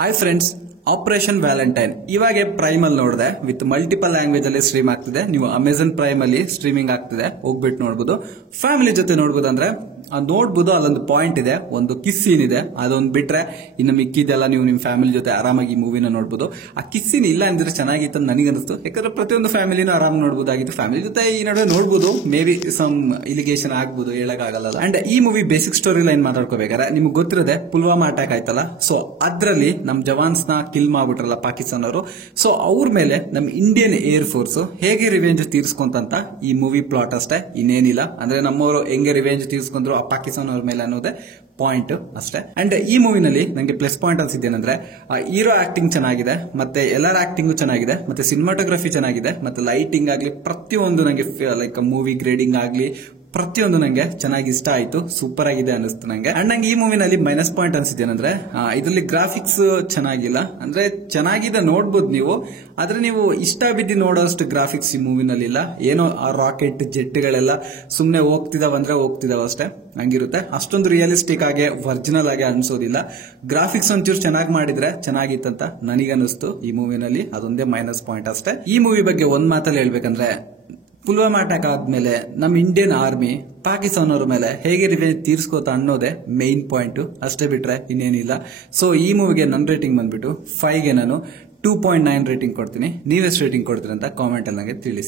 Hi friends, operation Valentine ಇವಾಗೆ prime ಅಲ್ಲಿ ನೋಡಿದೆ. ವಿತ್ ಮಲ್ಟಿಪಲ್ ಲ್ಯಾಂಗ್ವೇಜ್ ಅಲ್ಲಿ ಸ್ಟ್ರೀಮ್ ಆಗ್ತಿದೆ. ನೀವು ಅಮೆಝಾನ್ ಪ್ರೈಮ್ ಅಲ್ಲಿ ಸ್ಟ್ರೀಮಿಂಗ್ ಆಗ್ತಿದೆ, ಹೋಗ್ಬಿಟ್ಟು ನೋಡಬಹುದು. ಫ್ಯಾಮಿಲಿ ಜೊತೆ ನೋಡಬಹುದು ಅಂದ್ರೆ ನೋಡಬಹುದು. ಅಲ್ಲೊಂದು ಪಾಯಿಂಟ್ ಇದೆ, ಒಂದು ಕಿಸ್ ಸೀನ್ ಇದೆ. ಅದೊಂದು ಬಿಟ್ರೆ ಇನ್ನು ಮಿಕ್ಕಿದೆಲ್ಲ ನೀವು ನಿಮ್ ಫ್ಯಾಮಿಲಿ ಜೊತೆ ಆರಾಮಾಗಿ ಮೂವಿನ ನೋಡಬಹುದು. ಆ ಕಿಸ್ ಸೀನ್ ಇಲ್ಲ ಅಂದ್ರೆ ಚೆನ್ನಾಗಿತ್ತು ಅಂತ ನನಗೆ ಅನಿಸ್ತು. ಯಾಕಂದ್ರೆ ಪ್ರತಿಯೊಂದು ಫ್ಯಾಮಿಲಿನೂ ಆರಾಮ್ ನೋಡಬಹುದಾಗಿತ್ತು. ಫ್ಯಾಮಿಲಿ ಜೊತೆ ಈ ನಡುವೆ ನೋಡಬಹುದು, ಮೇ ಬಿ ಸಮ್ ಇಲಿಗೇಷನ್ ಆಗ್ಬಹುದು, ಹೇಳಕ್ಕಾಗಲ್ಲ. ಅಂಡ್ ಈ ಮೂವಿ ಬೇಸಿಕ್ ಸ್ಟೋರಿ ಲೈನ್ ಮಾತಾಡ್ಕೋಬೇಕಾದ್ರೆ ನಿಮ್ಗೆ ಗೊತ್ತಿರದೆ ಪುಲ್ವಾಮಾ ಅಟ್ಯಾಕ್ ಆಯ್ತಲ್ಲ, ಸೊ ಅದ್ರಲ್ಲಿ ನಮ್ ಜವಾನ್ಸ್ ನ ಕಿಲ್ ಮಾಡ್ಬಿಟ್ರಲ್ಲ ಪಾಕಿಸ್ತಾನ ಅವರು. ಸೊ ಅವ್ರ ಮೇಲೆ ನಮ್ ಇಂಡಿಯನ್ ಏರ್ ಫೋರ್ಸ್ ಹೇಗೆ ರಿವೆಂಜ್ ತೀರ್ಸ್ಕೊಂತಂತ ಈ ಮೂವಿ ಪ್ಲಾಟ್ ಅಷ್ಟೇ, ಇನ್ನೇನಿಲ್ಲ. ಅಂದ್ರೆ ನಮ್ಮವರು ಹೆಂಗೆ ರಿವೆಂಜ್ ತೀರ್ಸ್ಕೊಂಡ್ರು ಆ ಪಾಕಿಸ್ತಾನ ಅವ್ರ ಮೇಲೆ ಅನ್ನೋದೇ ಪಾಯಿಂಟ್ ಅಷ್ಟೇ. ಅಂಡ್ ಈ ಮೂವಿನಲ್ಲಿ ನಂಗೆ ಪ್ಲಸ್ ಪಾಯಿಂಟ್ ಅನ್ಸಿದ್ದೇನೆಂದ್ರೆ ಹೀರೋ ಆಕ್ಟಿಂಗ್ ಚೆನ್ನಾಗಿದೆ, ಮತ್ತೆ ಎಲ್ಲರ ಆಕ್ಟಿಂಗು ಚೆನ್ನಾಗಿದೆ, ಮತ್ತೆ ಸಿನಿಮಾಟೋಗ್ರಫಿ ಚೆನ್ನಾಗಿದೆ, ಮತ್ತೆ ಲೈಟಿಂಗ್ ಆಗ್ಲಿ ಪ್ರತಿಯೊಂದು ನಂಗೆ ಲೈಕ್ ಮೂವಿ ಗ್ರೇಡಿಂಗ್ ಆಗ್ಲಿ ಪ್ರತಿಯೊಂದು ನಂಗೆ ಚೆನ್ನಾಗಿ ಇಷ್ಟ ಆಯ್ತು. ಸೂಪರ್ ಆಗಿದೆ ಅನಿಸ್ತು ನಂಗೆ. ಅಂಡ್ ನಂಗೆ ಈ ಮೂವಿನಲ್ಲಿ ಮೈನಸ್ ಪಾಯಿಂಟ್ ಅನ್ಸಿದ್ದೇನೆಂದ್ರೆ ಇದರಲ್ಲಿ ಗ್ರಾಫಿಕ್ಸ್ ಚೆನ್ನಾಗಿಲ್ಲ. ಅಂದ್ರೆ ಚೆನ್ನಾಗಿದೆ, ನೋಡ್ಬೋದು ನೀವು, ಆದ್ರೆ ನೀವು ಇಷ್ಟ ಬಿದ್ದು ನೋಡೋಷ್ಟು ಗ್ರಾಫಿಕ್ಸ್ ಈ ಮೂವಿನಲ್ಲಿ ಇಲ್ಲ. ಏನೋ ಆ ರಾಕೆಟ್ ಜೆಟ್ಗಳೆಲ್ಲ ಸುಮ್ನೆ ಹೋಗ್ತಿದಾವ ಅಷ್ಟೇ, ಹಂಗಿರುತ್ತೆ. ಅಷ್ಟೊಂದು ರಿಯಲಿಸ್ಟಿಕ್ ಆಗಿ ಒರಿಜಿನಲ್ ಆಗಿ ಅನ್ಸೋದಿಲ್ಲ. ಗ್ರಾಫಿಕ್ಸ್ ಒಂಚೂರು ಚೆನ್ನಾಗಿ ಮಾಡಿದ್ರೆ ಚೆನ್ನಾಗಿತ್ತಂತ ನನಗನ್ನಿಸ್ತು ಈ ಮೂವಿನಲ್ಲಿ. ಅದೊಂದೇ ಮೈನಸ್ ಪಾಯಿಂಟ್ ಅಷ್ಟೇ. ಈ ಮೂವಿ ಬಗ್ಗೆ ಒಂದ್ ಮಾತಲ್ಲಿ ಹೇಳ್ಬೇಕಂದ್ರೆ, ಪುಲ್ವಾಮಾ ಅಟ್ಯಾಕ್ ಆದ್ಮೇಲೆ ನಮ್ಮ ಇಂಡಿಯನ್ ಆರ್ಮಿ ಪಾಕಿಸ್ತಾನವ್ರ ಮೇಲೆ ಹೇಗೆ ರಿವೆಂಜ್ ತೀರ್ಸ್ಕೋತ ಅನ್ನೋದೇ ಮೈನ್ ಪಾಯಿಂಟ್ ಅಷ್ಟೇ, ಬಿಟ್ರೆ ಇನ್ನೇನಿಲ್ಲ. ಸೊ ಈ ಮೂವಿಗೆ ನನ್ನ ರೇಟಿಂಗ್ ಬಂದ್ಬಿಟ್ಟು 5ಗೆ ನಾನು 2.9 ರೇಟಿಂಗ್ ಕೊಡ್ತೀನಿ. ನೀವೆಷ್ಟು ರೇಟಿಂಗ್ ಕೊಡ್ತೀರಿ ಅಂತ ಕಾಮೆಂಟ್ ಅಲ್ಲಿ ನನಗೆ ತಿಳಿಸಿ.